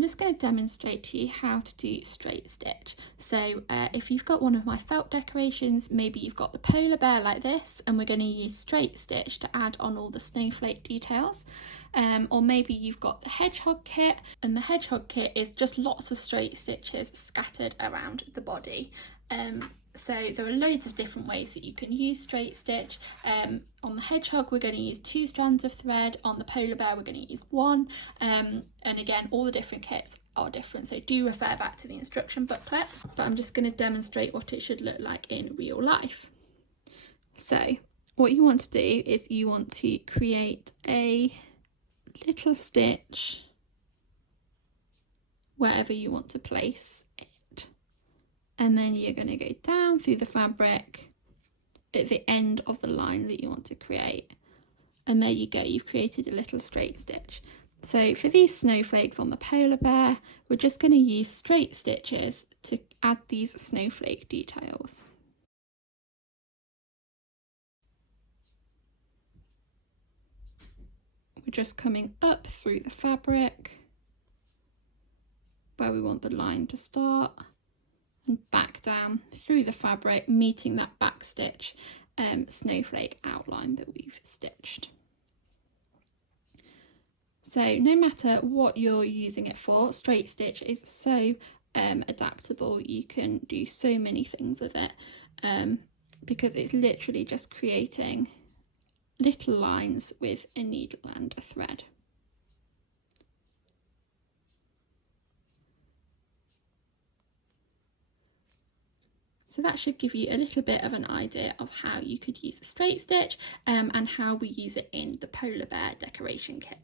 I'm just going to demonstrate to you how to do straight stitch. So if you've got one of my felt decorations, maybe you've got the polar bear like this, and we're going to use straight stitch to add on all the snowflake details. Or maybe you've got the hedgehog kit, and the hedgehog kit is just lots of straight stitches scattered around the body. So there are loads of different ways that you can use straight stitch. On the hedgehog we're going to use 2 strands of thread, on the polar bear we're going to use 1, and again all the different kits are different, so do refer back to the instruction booklet, but I'm just going to demonstrate what it should look like in real life. So what you want to do is you want to create a little stitch wherever you want to place it, and then you're going to go down through the fabric at the end of the line that you want to create, and there you go, you've created a little straight stitch. So for these snowflakes on the polar bear, we're just going to use straight stitches to add these snowflake details. We're just coming up through the fabric where we want the line to start, and back down through the fabric, meeting that back stitch snowflake outline that we've stitched. So no matter what you're using it for, straight stitch is so adaptable. You can do so many things with it because it's literally just creating little lines with a needle and a thread. So that should give you a little bit of an idea of how you could use a straight stitch and how we use it in the polar bear decoration kit.